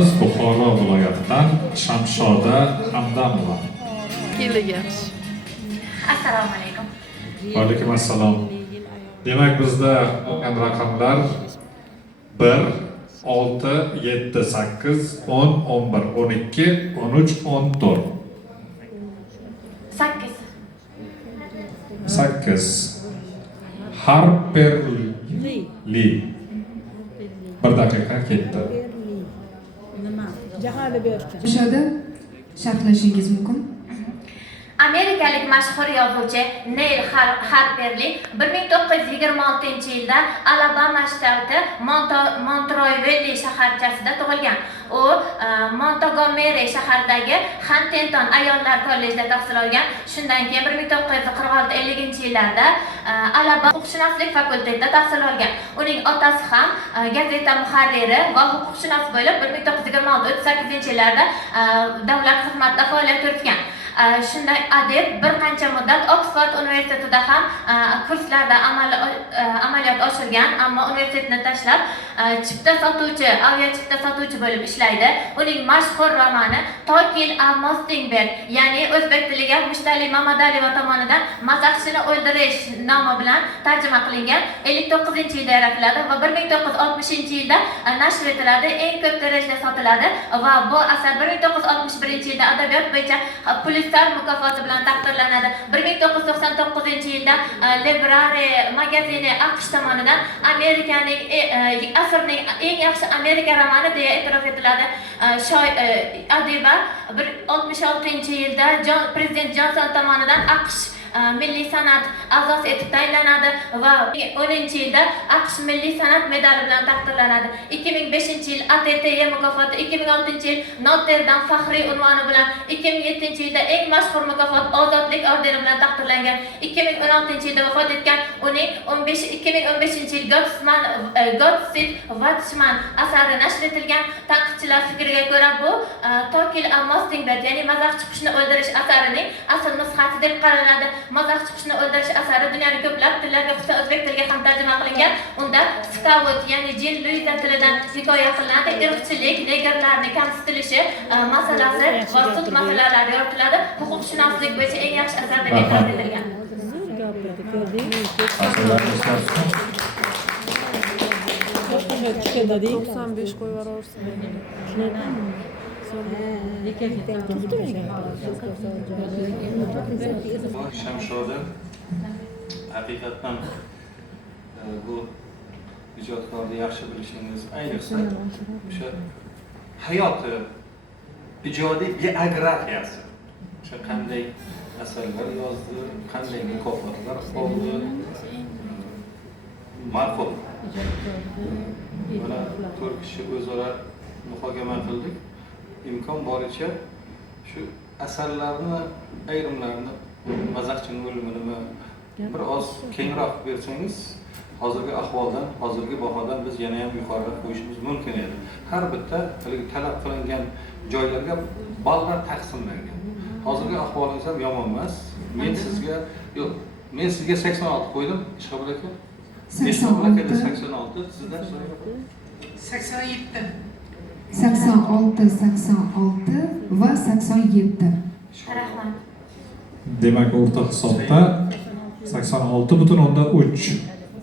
Buxoro viloyatidan Shamshoda Hamdamova. Assalomu alaykum. Va alaykum assalom. Demak, bizda bo'lgan raqamlar 1, 6, 7, 8, 10, 11, 12, 13, 14. 8. 8. Harperli. 1 daqiqa ketdi. Shada sharhlashingiz mumkin. Amerikalik mashhur yozuvchi Neil Harperli 1926-yilda Alabama shtati Montroy-Velli shaharchasida tug'ilgan. U Montgomery shahridagi Huntington ayollar kollejida tahsil olgan. Shundan keyin 1946-50-yillarda Alabama huquqshunoslik fakultetida tahsil olgan. Uning otasi ham gazeta muharriri va huquqshunos bo'lib 1926-38-yillarda davlat xizmatida faoliyat yuritgan. Shunday adib bir qancha muddat Oxford universitetida ham kurslarda amaliyot oshirgan, ammo universitetni tashlab chipta sotuvchi, aviachipta sotuvchi bo'lib ishlaydi. Uning mashhur romani Tokil a Mostingberg, ya'ni o'zbek tiliga Mushtali Mamadaliyeva tomonidan Mazaxchini o'ldirish nomi bilan tarjima qilingan. 59-yilda yaratiladi va 1960-yilda nashr etiladi, eng ko'p tirajda sotiladi va bu asar 1961-yilda adabiyot bo'yicha Pulitzer mukofoti bilan taqdirlanadi. 1999-yilda Library magazini AQSh tomonidan Amerikaning asrning eng yaxshi Amerika romani deya e'tirof etiladi. Adiba 66-yilda Prezident Jonson tomonidan AQSh milliy san'at a'zosi etib tayinlanadi va 10-yilda AQSh milliy san'at medali bilan taqdirlanadi. 2005-yil ATTE mukofoti, 2006-yil Notre Dame faxriy unvoni bilan, 2007-yilda eng mashhur mukofot Ozodlik ordeni bilan taqdirlangan. 2016-yilda vafot etgan uning 2015-yil Gottfried Watchman asari nashr etilgan. Tanqidchilar fikriga ko'ra bu Tokil a Mostingberg, ya'ni Mazaxchi qushni o'ldirish asarining asl nusxasi deb qaraladi. Mazaxchi qushni o'ldirish asari dunyoning ko'plab tillarga, xususan o'zbek tiliga ham tarjima qilingan. Unda Scout, ya'ni Jin Luiza tilidan hikoya qilinadi. Irqchilik, negerlarning kamsitilishi masalasi va sud masalalari yoritiladi. Huquqshunoslik bo'yicha eng yaxshi asar deb e'tirof etilgan. 95 qo'yib yuborsin. Shamshoda haqiqatdan bu ijodkorni yaxshi bilishingiz, ayniqsa o'sha hayoti, ijodiy biografiyasi, o'sha qanday asarlar yozdi, qanday mukofotlar oldi, ma'qul. Mana 4 kishi o'zaro muhokama qildik. İmkon boricha shu asarlarni ayrimlarini Mazaxchining o'limini bir oz kengroq bersangiz, hozirgi ahvoldan, hozirgi bahodan biz yana ham yuqoriroq qo'yishimiz mumkin edi. Har bitta talab qilingan joylarga ballar taqsimlangan. Hozirgi ahvolingiz ham yomon emas. Men sizga 86 qo'ydim, Ishqobul aka. 86, sizdan 87. 86, 86 va 87. Rahmat. Demak, o'rta hisobda 86,3